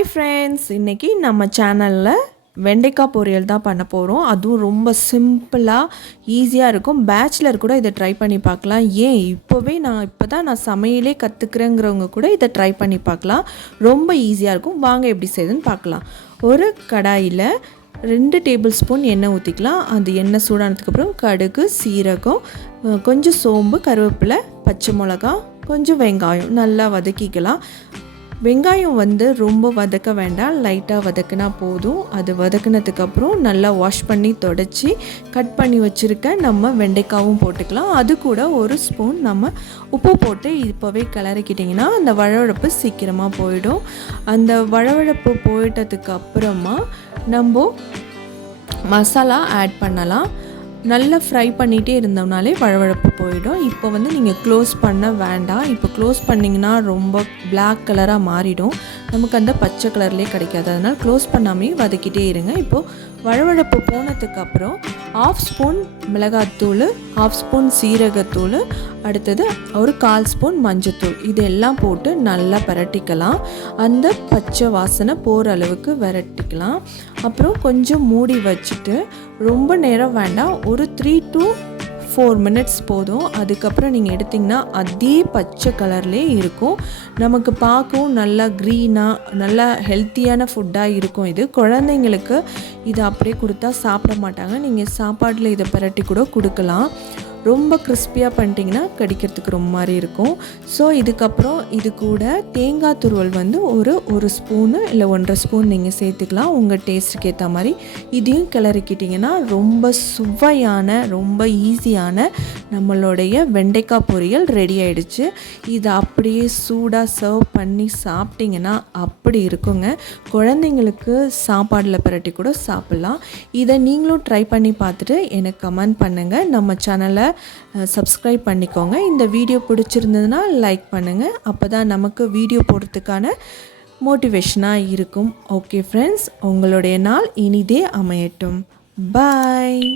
Hi friends, இன்றைக்கி நம்ம சேனலில் வெண்டைக்காய் பொரியல் தான் பண்ண போகிறோம். அதுவும் ரொம்ப சிம்பிளாக ஈஸியாக இருக்கும். பேச்சுலர் கூட இதை ட்ரை பண்ணி பார்க்கலாம். ஏன் இப்போ தான் நான் சமையலே கற்றுக்குறேங்கிறவங்க கூட இதை ட்ரை பண்ணி பார்க்கலாம். ரொம்ப ஈஸியாக இருக்கும். வாங்க எப்படி செய்யுதுன்னு பார்க்கலாம். ஒரு கடாயில் 2 டேபிள் ஸ்பூன் எண்ணெய் ஊற்றிக்கலாம். அந்த எண்ணெய் சூடானதுக்கப்புறம் கடுகு, சீரகம், கொஞ்சம் சோம்பு, கருவேப்பிலை, பச்சை மிளகா, கொஞ்சம் வெங்காயம் நல்லா வதக்கிக்கலாம். வெங்காயம் ரொம்ப வதக்க வேண்டாம், லைட்டாக வதக்கினா போதும். அது வதக்கினதுக்கப்புறம் நல்லா வாஷ் பண்ணி தொடச்சி கட் பண்ணி வச்சுருக்க நம்ம வெண்டைக்காவும் போட்டுக்கலாம். அது கூட ஒரு ஸ்பூன் நம்ம உப்பு போட்டு இப்போவே கிளறிக்கிட்டிங்கன்னா அந்த வழவழப்பு சீக்கிரமாக போயிடும். அந்த வழவழப்பு போயிட்டதுக்கு அப்புறமா நம்ம மசாலா ஆட் பண்ணலாம். நல்லா ஃப்ரை பண்ணிகிட்டே இருந்தோம்னாலே வழவழப்பு போயிடும். இப்போ நீங்கள் க்ளோஸ் பண்ண வேண்டாம். இப்போ க்ளோஸ் பண்ணிங்கன்னா ரொம்ப பிளாக் கலராக மாறிடும், நமக்கு அந்த பச்சை கலர்லேயே கிடைக்காது. அதனால் க்ளோஸ் பண்ணாமே வதக்கிட்டே இருங்க. இப்போது வழவழப்பு போனதுக்கப்புறம் 1/2 ஸ்பூன் மிளகாத்தூள், 1/2 ஸ்பூன் சீரகத்தூள், அடுத்தது ஒரு 1/4 ஸ்பூன் மஞ்சத்தூள், இதெல்லாம் போட்டு நல்லா பரட்டிக்கலாம். அந்த பச்சை வாசனை போகிற அளவுக்கு விரட்டிக்கலாம். அப்புறம் கொஞ்சம் மூடி வச்சுட்டு ரொம்ப நேரம் வேண்டாம், ஒரு 3 to 4 minutes போதும். அதுக்கப்புறம் நீங்கள் எடுத்திங்கன்னா அதே பச்சை கலர்லேயே இருக்கும். நமக்கு பார்க்கவும் நல்லா க்ரீனாக நல்லா ஹெல்த்தியான ஃபுட்டாக இருக்கும். இது குழந்தைங்களுக்கு இதை அப்படியே கொடுத்தா சாப்பிட மாட்டாங்க. நீங்கள் சாப்பாட்டில் இதை பரட்டி கூட கொடுக்கலாம். ரொம்ப கிறிஸ்பியாக பண்ணிட்டீங்கன்னா கடிக்கிறதுக்கு ரொம்ப மாதிரி இருக்கும். ஸோ இதுக்கப்புறம் இது கூட தேங்காய் துருவல் ஒரு ஸ்பூனு இல்லை 1.5 ஸ்பூன் நீங்கள் சேர்த்துக்கலாம், உங்கள் டேஸ்ட்டுக்கு ஏற்ற மாதிரி. இதையும் கிளறிக்கிட்டிங்கன்னா ரொம்ப சுவையான ரொம்ப ஈஸியான நம்மளுடைய வெண்டைக்காய் பொரியல் ரெடி ஆகிடுச்சு. இதை அப்படியே சூடாக சர்வ் பண்ணி சாப்பிட்டிங்கன்னா அப்படி இருக்குங்க. குழந்தைங்களுக்கு சாப்பாடில் பரட்டி கூட சாப்பிட்லாம். இதை நீங்களும் ட்ரை பண்ணி பார்த்துட்டு எனக்கு கமெண்ட் பண்ணுங்கள். நம்ம சேனலை சப்ஸ்கிரைப் பண்ணிக்கோங்க. இந்த வீடியோ பிடிச்சிருந்ததுன்னா லைக் பண்ணுங்கள். அப்போ தான் நமக்கு வீடியோ போடுறதுக்கான மோட்டிவேஷனாக இருக்கும். ஓகே ஃப்ரெண்ட்ஸ், உங்களுடைய நாள் இனிதே அமையட்டும். பாய்.